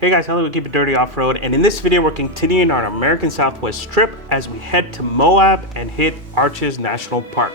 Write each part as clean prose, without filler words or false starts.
Hey guys, hello, we keep it dirty off-road, and in this video we're continuing our American Southwest trip as we head to Moab and hit Arches National Park.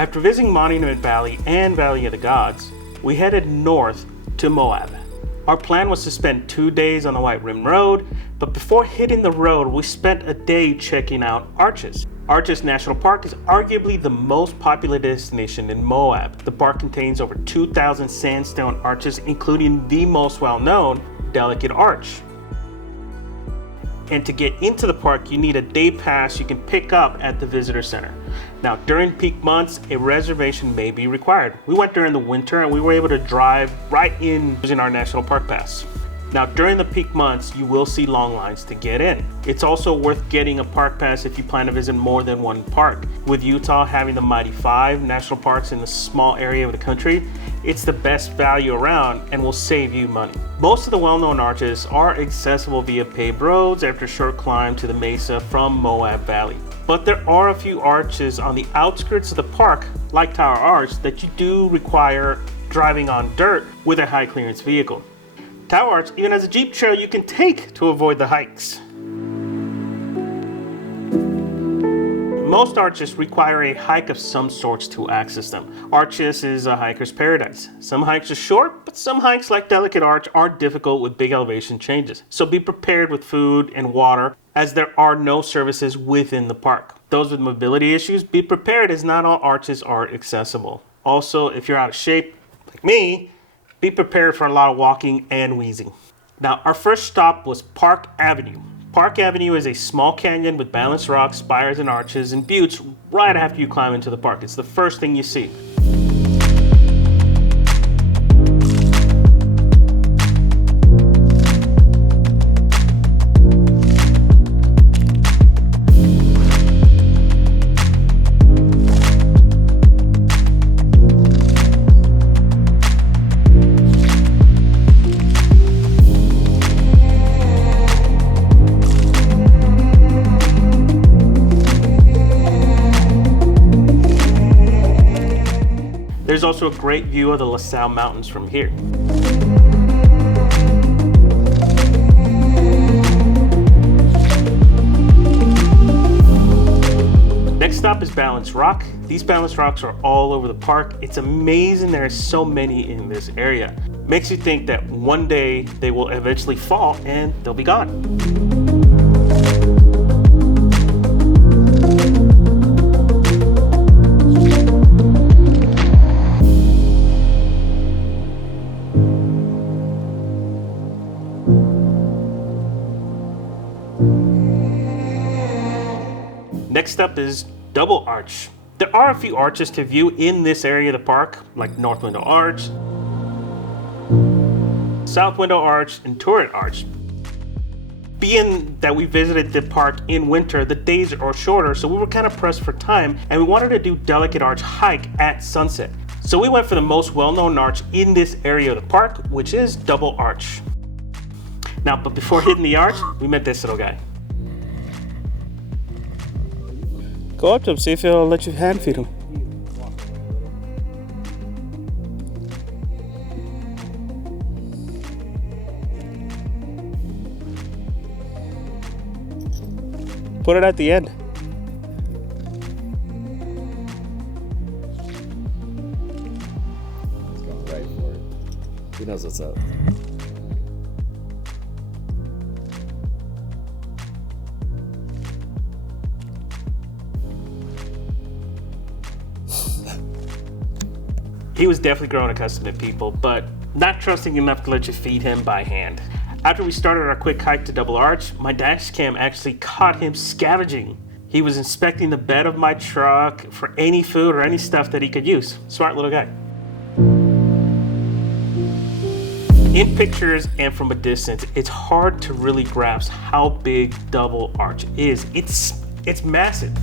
After visiting Monument Valley and Valley of the Gods, we headed north to Moab. Our plan was to spend 2 days on the White Rim Road, but before hitting the road, we spent a day checking out Arches. Arches National Park is arguably the most popular destination in Moab. The park contains over 2,000 sandstone arches, including the most well-known, Delicate Arch. And to get into the park, you need a day pass you can pick up at the visitor center. Now, during peak months, a reservation may be required. We went during the winter and we were able to drive right in using our national park pass. Now, during the peak months, you will see long lines to get in. It's also worth getting a park pass if you plan to visit more than one park. With Utah having the mighty 5 national parks in a small area of the country, it's the best value around and will save you money. Most of the well-known arches are accessible via paved roads after a short climb to the mesa from Moab Valley. But there are a few arches on the outskirts of the park, like Tower Arch, that you do require driving on dirt with a high clearance vehicle. Tower Arch even has a Jeep trail you can take to avoid the hikes. Most arches require a hike of some sorts to access them. Arches is a hiker's paradise. Some hikes are short, but some hikes like Delicate Arch are difficult with big elevation changes. So be prepared with food and water, as there are no services within the park. Those with mobility issues, be prepared as not all arches are accessible. Also, if you're out of shape, like me, be prepared for a lot of walking and wheezing. Now, our first stop was Park Avenue. Park Avenue is a small canyon with balanced rocks, spires, and arches and buttes right after you climb into the park. It's the first thing you see. There's also a great view of the LaSalle Mountains from here. Next stop is Balanced Rock. These balanced rocks are all over the park. It's amazing there are so many in this area. Makes you think that one day they will eventually fall and they'll be gone. Next up is Double Arch. There are a few arches to view in this area of the park, like North Window Arch, South Window Arch, and Turret Arch. Being that we visited the park in winter, the days are shorter, so we were kind of pressed for time, and we wanted to do Delicate Arch hike at sunset. So we went for the most well-known arch in this area of the park, which is Double Arch. Now, but before hitting the arch, we met this little guy. Go up to him, see if he'll let you hand feed him. Put it at the end. He's going right for it. He knows what's up. He was definitely growing accustomed to people, but not trusting enough to let you feed him by hand. After we started our quick hike to Double Arch, my dash cam actually caught him scavenging. He was inspecting the bed of my truck for any food or any stuff that he could use. Smart little guy. In pictures and from a distance, it's hard to really grasp how big Double Arch is. It's massive.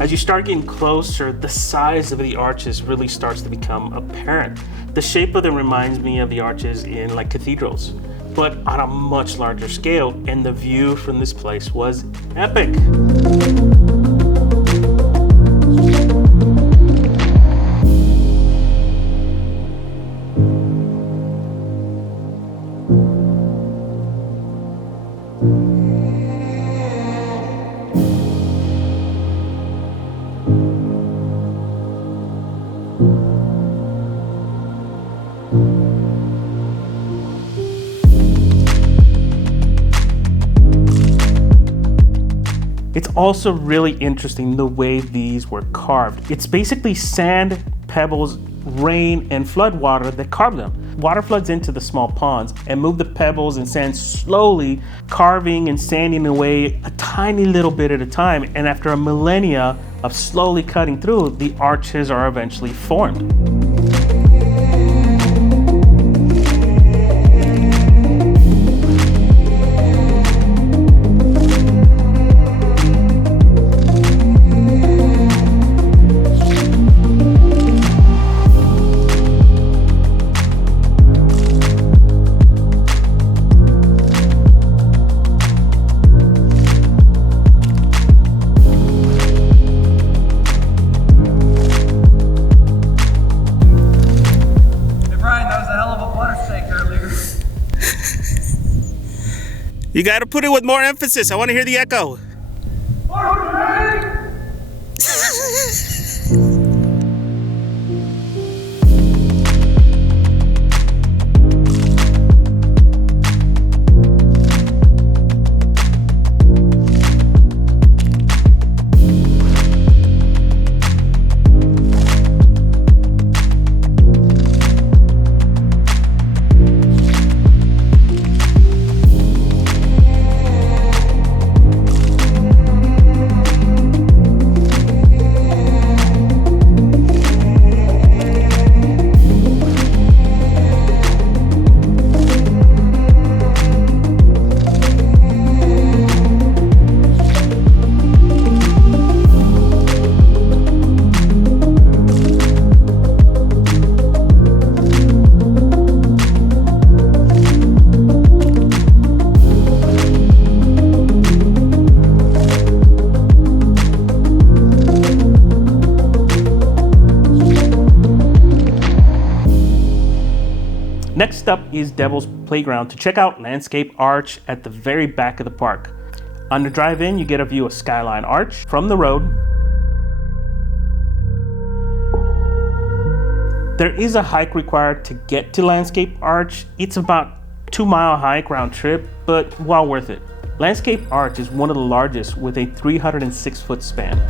As you start getting closer, the size of the arches really starts to become apparent. The shape of them reminds me of the arches in like cathedrals, but on a much larger scale, and the view from this place was epic. It's also really interesting the way these were carved. It's basically sand, pebbles, rain, and flood water that carved them. Water floods into the small ponds and move the pebbles and sand slowly, carving and sanding away a tiny little bit at a time. And after a millennia of slowly cutting through, the arches are eventually formed. You gotta put it with more emphasis. I wanna hear the echo. Next up is Devil's Playground to check out Landscape Arch at the very back of the park. On the drive in, you get a view of Skyline Arch from the road. There is a hike required to get to Landscape Arch. It's about 2-mile hike round trip, but well worth it. Landscape Arch is one of the largest with a 306-foot span.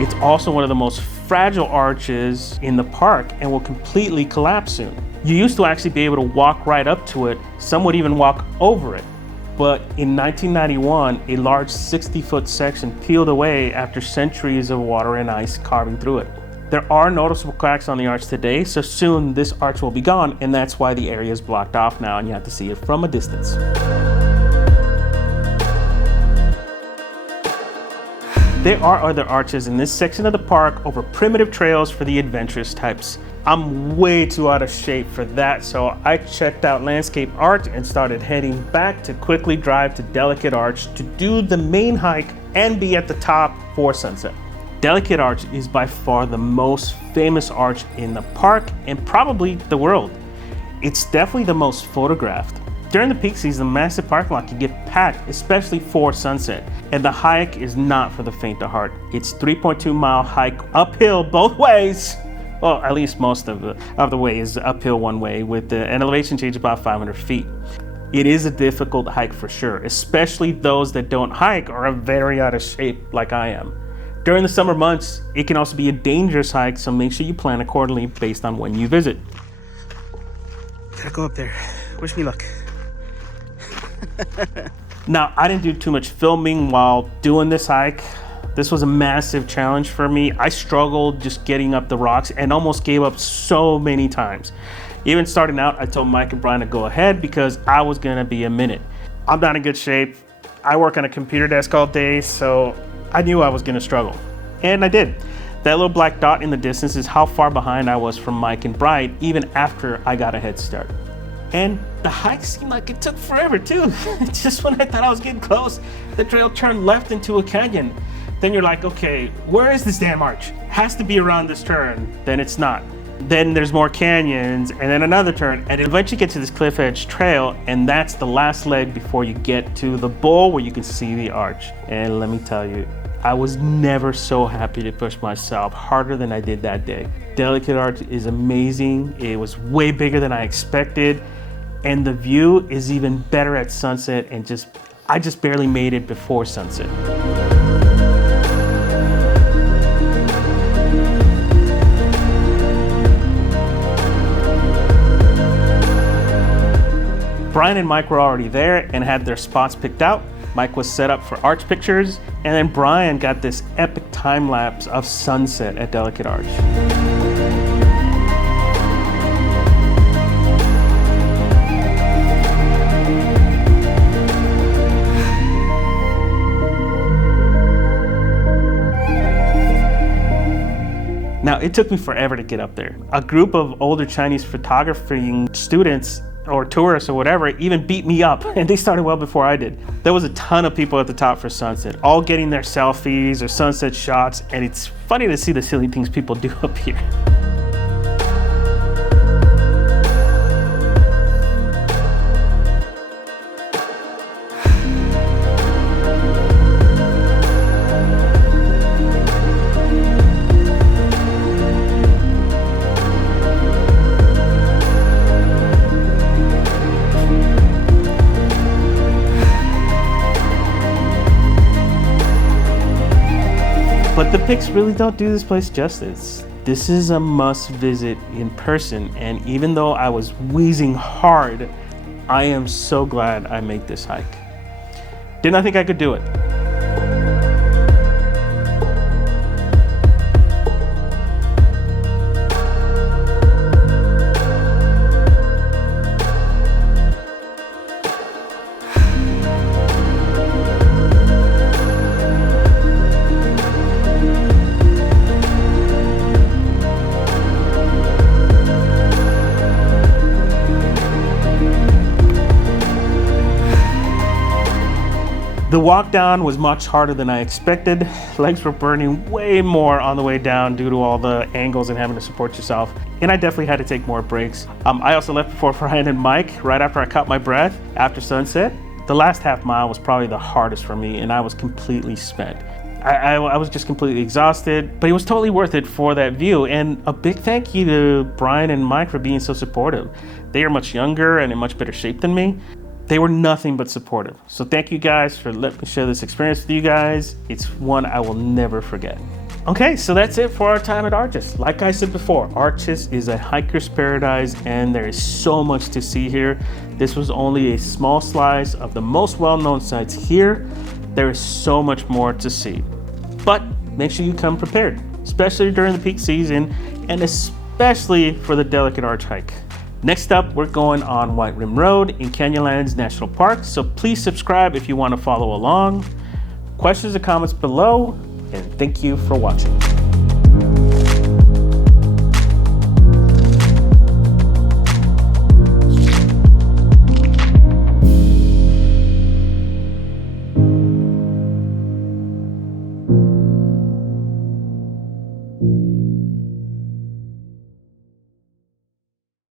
It's also one of the most fragile arches in the park and will completely collapse soon. You used to actually be able to walk right up to it. Some would even walk over it. But in 1991, a large 60-foot section peeled away after centuries of water and ice carving through it. There are noticeable cracks on the arch today, so soon this arch will be gone, and that's why the area is blocked off now and you have to see it from a There are other arches in this section of the park over primitive trails for the adventurous types. I'm way too out of shape for that, so I checked out Landscape Arch and started heading back to quickly drive to Delicate Arch to do the main hike and be at the top for sunset. Delicate Arch is by far the most famous arch in the park and probably the world. It's definitely the most photographed. During the peak season, the massive parking lot can get packed, especially for sunset. And the hike is not for the faint of heart. It's 3.2-mile hike uphill both ways. Well, at least most of the way is uphill one way with an elevation change of about 500 feet. It is a difficult hike for sure, especially those that don't hike or are very out of shape like I am. During the summer months, it can also be a dangerous hike, so make sure you plan accordingly based on when you visit. Gotta go up there. Wish me luck. Now, I didn't do too much filming while doing this hike. This was a massive challenge for me. I struggled just getting up the rocks and almost gave up so many times. Even starting out, I told Mike and Brian to go ahead because I was gonna be a minute. I'm not in good shape. I work on a computer desk all day, so I knew I was gonna struggle. And I did. That little black dot in the distance is how far behind I was from Mike and Brian, even after I got a head start. And the hike seemed like it took forever too. Just when I thought I was getting close, the trail turned left into a canyon. Then you're like, okay, where is this damn arch? Has to be around this turn. Then it's not. Then there's more canyons and then another turn, and eventually get to this cliff edge trail, and that's the last leg before you get to the bowl where you can see the arch. And let me tell you, I was never so happy to push myself harder than I did that day. Delicate Arch is amazing. It was way bigger than I expected, and the view is even better at sunset, and I just barely made it before sunset. Brian and Mike were already there and had their spots picked out. Mike was set up for arch pictures, and then Brian got this epic time lapse of sunset at Delicate Arch. Now, it took me forever to get up there. A group of older Chinese photography students or tourists or whatever even beat me up, and they started well before I did. There was a ton of people at the top for sunset, all getting their selfies or sunset shots, and it's funny to see the silly things people do up here. But the pics really don't do this place justice. This is a must visit in person, and even though I was wheezing hard, I am so glad I made this hike. Did not think I could do it. The walk down was much harder than I expected. Legs were burning way more on the way down due to all the angles and having to support yourself. And I definitely had to take more breaks. I also left before Brian and Mike right after I caught my breath after sunset. The last half mile was probably the hardest for me, and I was completely spent. I was just completely exhausted, but it was totally worth it for that view. And a big thank you to Brian and Mike for being so supportive. They are much younger and in much better shape than me. They were nothing but supportive. So thank you guys for letting me share this experience with you guys. It's one I will never forget. Okay, so that's it for our time at Arches. Like I said before, Arches is a hiker's paradise, and there is so much to see here. This was only a small slice of the most well-known sites here. There is so much more to see. But make sure you come prepared, especially during the peak season, and especially for the Delicate Arch hike. Next up, we're going on White Rim Road in Canyonlands National Park, so please subscribe if you want to follow along. Questions or comments below. and thank you for watching.